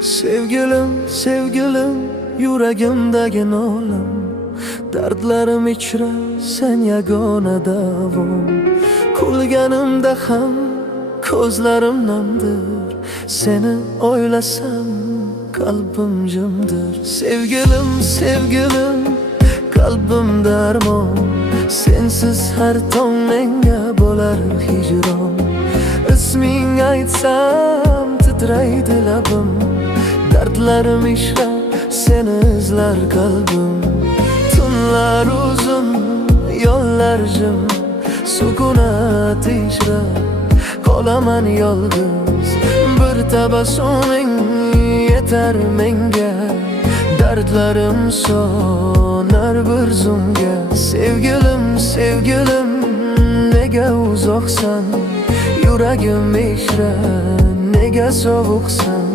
Sevgilim, sevgilim, yuragimdagi nolim, dardlarim ichra sen yagona davom. Kulganimda ham ko'zlarim namdir, seni o'ylasam qalbim jimdir. Sevgilim, sevgilim, qalbimda armon, sensiz har tong menga bo'lar hijron. Isming aytsam titraydi labim, dardlarim ishra seni izlar qalbim. Tunlar uzun, yo'llar jim, sukunat ishra qolaman yolg'iz. Bir tabassuming yetar menga, dardlarim so'nar bir zumga. Sevgilim, sevgilim, nega uzoqsan? Yuragim ishra, nega sovuqsan?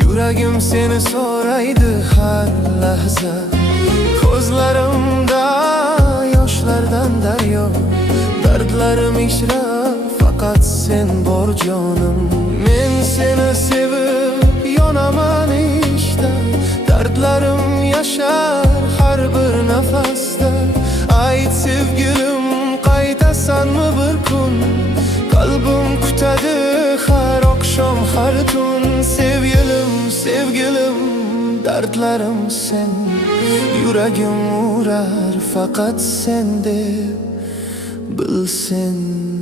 Yuragim seni so'raydi har lahza, ko'zlarimda yoshlardan daryo. Dardlarim ishra, faqat sen bor jonim. Men seni sevib yonaman ishda, dardlarim yashar har bir nafasda. Ayt sevgilim, qaytasanmi bir kun? Qalbim kutadi har oqshom, har tun. Sevgilim, sevgilim, dardlarim sen, yuragim urar faqat sen deb bilsin.